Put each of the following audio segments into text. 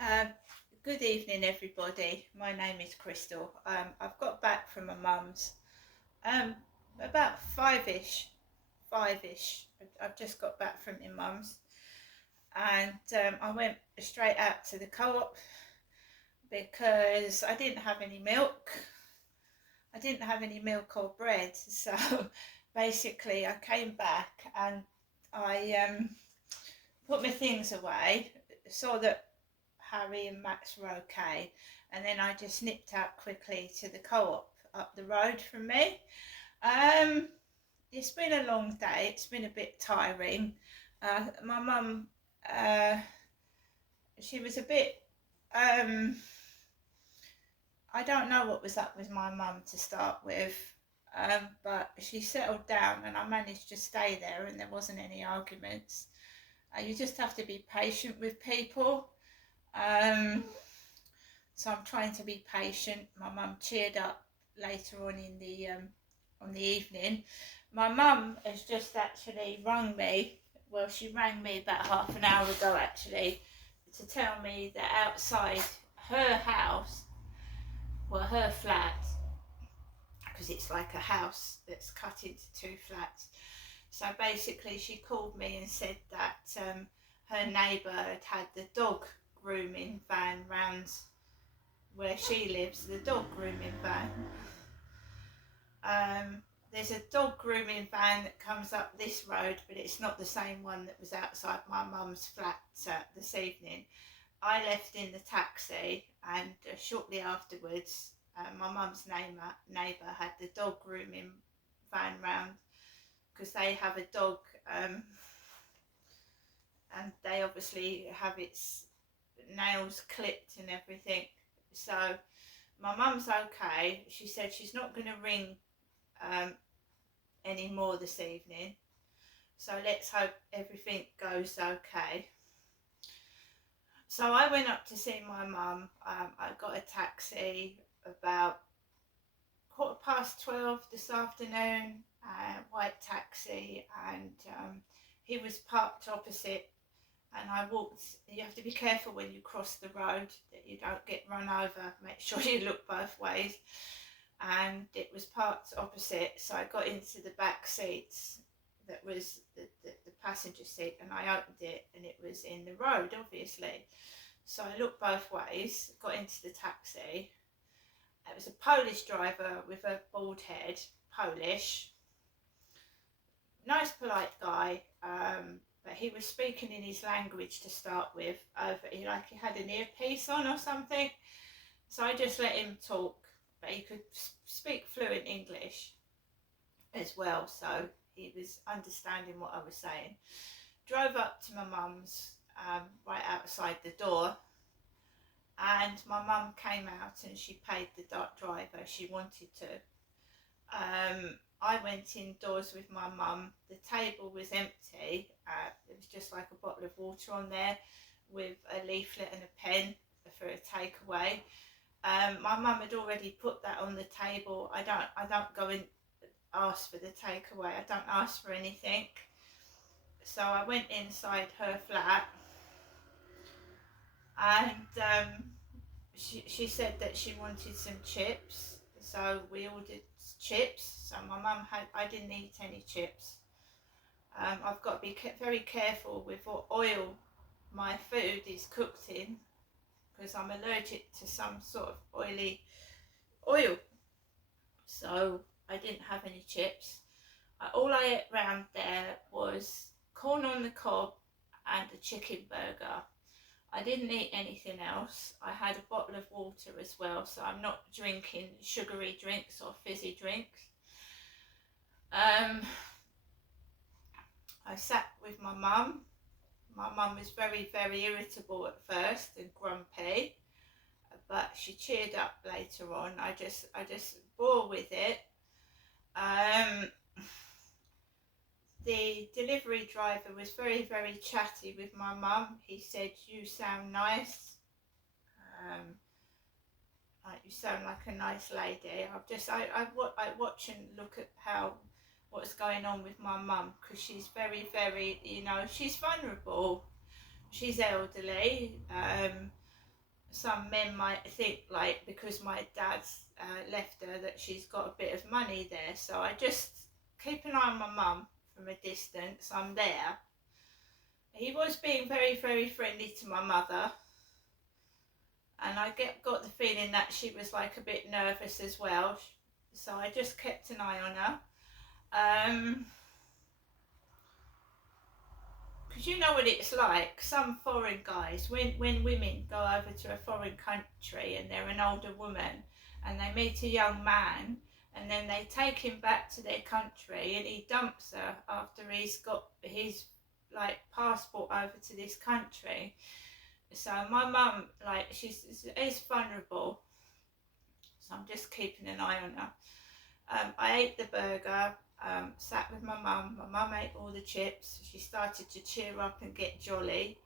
Um, Good evening, everybody. My name is Crystal. I've got back from my mum's um, about five-ish. I've just got back from my mum's, and I went straight out to the co-op because I didn't have any milk. I didn't have any milk or bread, so basically I came back and I put my things away, saw that Harry and Max were okay, and then I just nipped out quickly to the co-op up the road from me. Um, it's been a long day. It's been a bit tiring. My mum, uh, she was a bit. Um, I don't know what was up with my mum to start with, but she settled down, and I managed to stay there, and there wasn't any arguments. You just have to be patient with people. Um, so I'm trying to be patient. My mum cheered up later on the evening. My mum has just actually rung me. Well, she rang me about half an hour ago actually to tell me that outside her house, well, her flat, because it's like a house that's cut into two flats. So basically, she called me and said that her neighbour had the dog grooming van round where she lives, the dog grooming van. There's a dog grooming van that comes up this road, but it's not the same one that was outside my mum's flat this evening. I left in the taxi, and shortly afterwards, my mum's neighbour had the dog grooming van round because they have a dog, and they obviously have its nails clipped and everything. So my mum's okay. She said she's not going to ring anymore this evening. So let's hope everything goes okay. So I went up to see my mum. I got a taxi about 12:15 this afternoon, white taxi, and he was parked opposite. And I walked. You have to be careful when you cross the road that you don't get run over. Make sure you look both ways. And it was parked opposite, so I got into the back seats. That was the passenger seat, and I opened it, and it was in the road, obviously. So I looked both ways, got into the taxi. It was a Polish driver with a bald head, Polish, nice, polite guy. But he was speaking in his language to start with. He had an earpiece on or something. So I just let him talk, but he could speak fluent English as well. So he was understanding what I was saying. Drove up to my mum's, right outside the door. And my mum came out and she paid the driver. She wanted to. I went indoors with my mum. The table was empty. There was just like a bottle of water on there with a leaflet and a pen for a takeaway. My mum had already put that on the table. I don't go and ask for the takeaway. I don't ask for anything. So I went inside her flat, and she said that she wanted some chips. So we ordered chips. So my mum I didn't eat any chips. I've got to be very careful with what oil my food is cooked in because I'm allergic to some sort of oily oil. So I didn't have any chips. All I ate round there was corn on the cob and a chicken burger. I didn't eat anything else. I had a bottle of water as well, so I'm not drinking sugary drinks or fizzy drinks. I sat with my mum. My mum was very, very irritable at first and grumpy, but she cheered up later on. I just bore with it. The delivery driver was very, very chatty with my mum. He said, "You sound nice. You sound like a nice lady." I watch and look at what's going on with my mum because she's very, very, she's vulnerable. She's elderly. some men might think, like, because my dad's left her, that she's got a bit of money there. So I just keep an eye on my mum from a distance. I'm there. He was being very, very friendly to my mother, and I got the feeling that she was like a bit nervous as well. So I just kept an eye on her. Because you know what it's like, some foreign guys, when women go over to a foreign country and they're an older woman and they meet a young man, and then they take him back to their country and he dumps her after he's got his like passport over to this country. So my mum, like, she's is vulnerable, so I'm just keeping an eye on her. I ate the burger, sat with my mum. My mum ate all the chips. She started to cheer up and get jolly.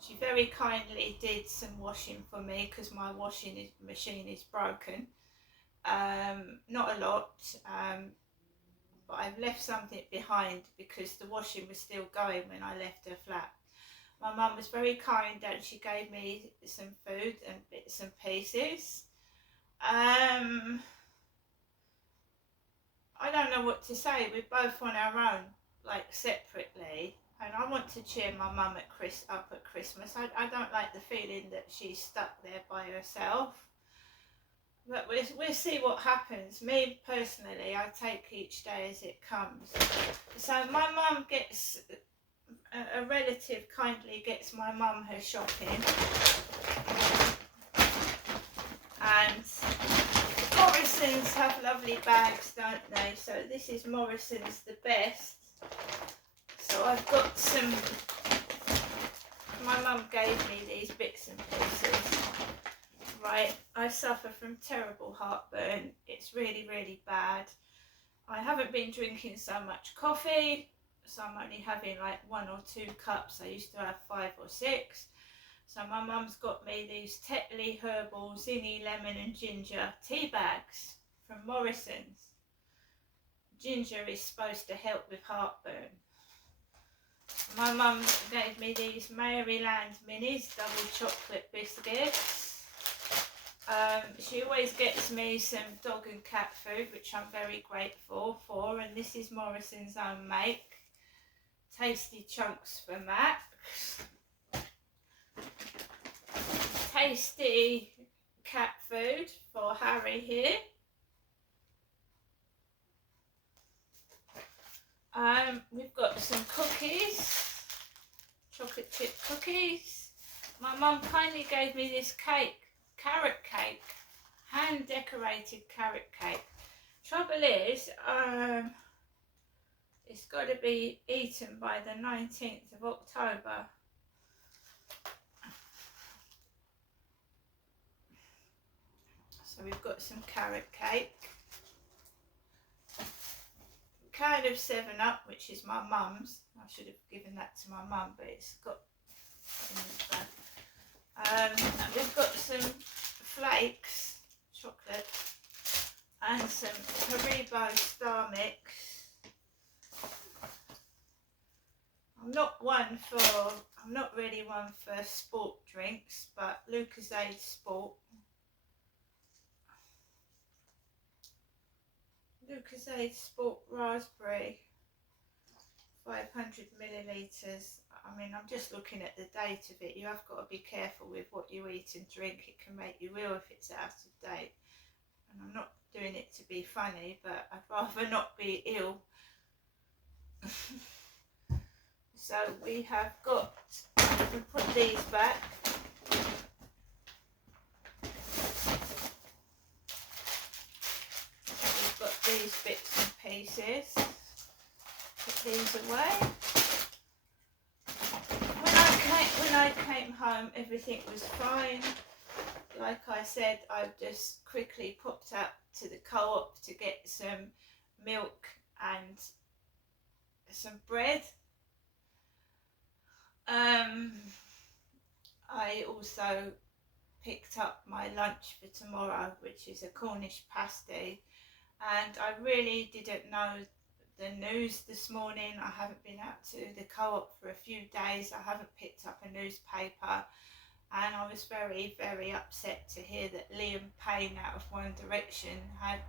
She very kindly did some washing for me because my washing machine is broken. Not a lot, but I've left something behind because the washing was still going when I left her flat. My mum was very kind and she gave me some food and bits and pieces. I don't know what to say. We're both on our own, like separately, and I want to cheer my mum up at Christmas. I don't like the feeling that she's stuck there by herself. But we'll see what happens. Me personally, I take each day as it comes. So my mum gets, a relative kindly gets my mum her shopping. And Morrison's have lovely bags, don't they? So this is Morrison's the best. So I've got some, my mum gave me these bits and pieces. Right, I suffer from terrible heartburn. It's really, really bad. I haven't been drinking so much coffee, so I'm only having like 1 or 2 cups. I used to have 5 or 6. So my mum's got me these Tetley Herbal Zinni Lemon and Ginger tea bags from Morrison's. Ginger is supposed to help with heartburn. My mum gave me these Maryland Minis double chocolate biscuits. She always gets me some dog and cat food, which I'm very grateful for, and this is Morrison's own make. Tasty chunks for Max. Tasty cat food for Harry here. We've got some cookies, chocolate chip cookies. My mum kindly gave me this cake, carrot cake, hand decorated carrot cake. Trouble is, it's got to be eaten by the 19th of October. So we've got some carrot cake. Kind of 7-Up, which is my mum's. I should have given that to my mum, but it's got in this bag. And we've got some flakes, chocolate, and some Haribo Star Mix. I'm not really one for sport drinks, but Lucozade Sport. Lucozade Sport Raspberry, 500 millilitres. I mean, I'm just looking at the date of it. You have got to be careful with what you eat and drink. It can make you ill if it's out of date. And I'm not doing it to be funny, but I'd rather not be ill. So we have got, we'll put these back. We've got these bits and pieces. Put these away. When I came home, everything was fine. Like I said, I've just quickly popped up to the co-op to get some milk and some bread. I also picked up my lunch for tomorrow, which is a Cornish pasty, and I really didn't know the news this morning. I haven't been out to the co-op for a few days. I haven't picked up a newspaper, and I was very, very upset to hear that Liam Payne out of One Direction had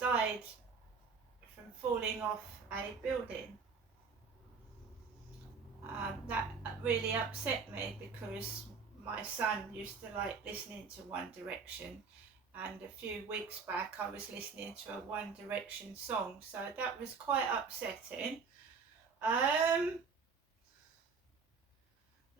died from falling off a building. That really upset me because my son used to like listening to One Direction, and a few weeks back I was listening to a One Direction song, so that was quite upsetting. A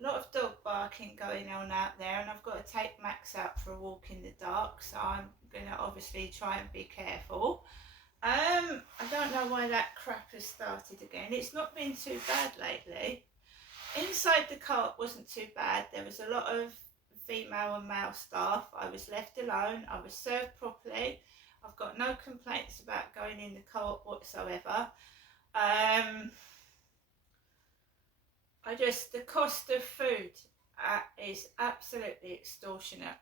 lot of dog barking going on out there, and I've got to take Max out for a walk in the dark, so I'm going to obviously try and be careful. I don't know why that crap has started again. It's not been too bad lately. Inside the co-op wasn't too bad. There was a lot of female and male staff. I was left alone. I was served properly. I've got no complaints about going in the co-op whatsoever. The cost of food is absolutely extortionate.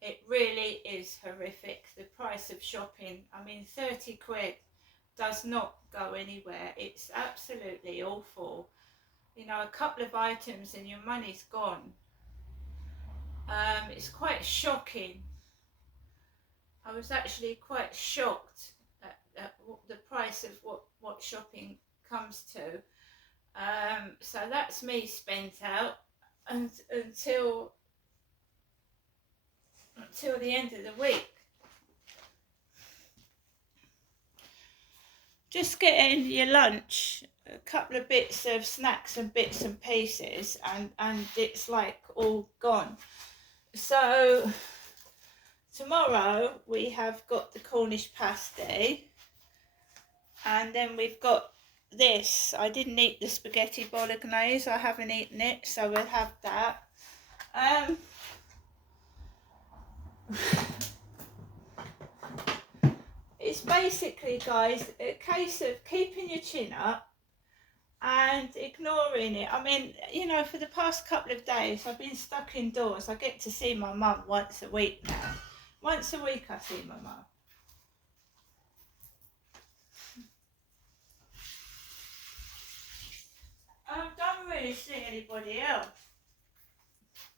It really is horrific. The price of shopping, I mean, 30 quid does not go anywhere. It's absolutely awful. You know, a couple of items and your money's gone. It's quite shocking. I was actually quite shocked at the price of what shopping comes to. So that's me spent out until the end of the week. Just getting your lunch, a couple of bits of snacks and bits and pieces, and it's like all gone. So tomorrow we have got the Cornish pasty, and then we've got this. I didn't eat the spaghetti bolognese, I haven't eaten it, so we'll have that. It's basically, guys, a case of keeping your chin up and ignoring it. I mean, you know, for the past couple of days I've been stuck indoors. I get to see my mum once a week now. Once a week I see my mum. I don't really see anybody else,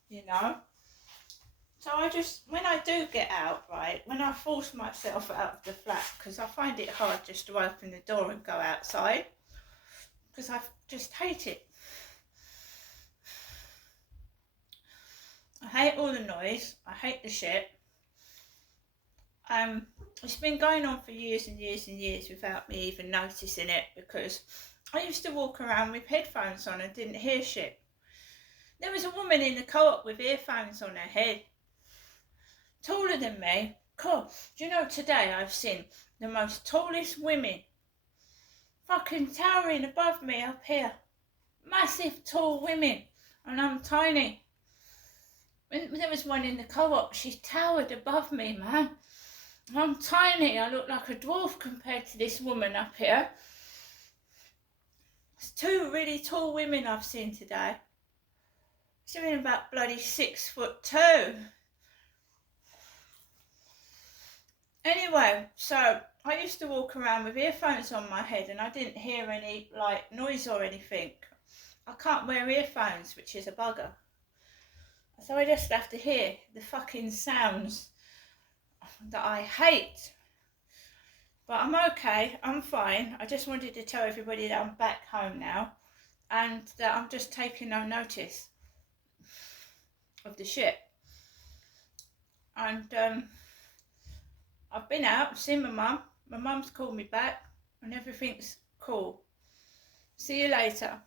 you know. So when I do get out, right, when I force myself out of the flat, because I find it hard just to open the door and go outside, because I just hate it. I hate all the noise. I hate the shit. It's been going on for years and years and years without me even noticing it, because I used to walk around with headphones on and didn't hear shit. There was a woman in the co-op with earphones on her head, taller than me. God, do you know, today I've seen the most tallest women fucking towering above me up here. Massive tall women, and I'm tiny. There was one in the co-op, she towered above me, man. I'm tiny, I look like a dwarf compared to this woman up here. It's two really tall women I've seen today. She's been about bloody 6'2". Anyway, so I used to walk around with earphones on my head and I didn't hear any like noise or anything. I can't wear earphones, which is a bugger. So I just have to hear the fucking sounds that I hate. But I'm okay, I'm fine. I just wanted to tell everybody that I'm back home now and that I'm just taking no notice of the shit. And I've been out, seen my mum. My mum's called me back and everything's cool. See you later.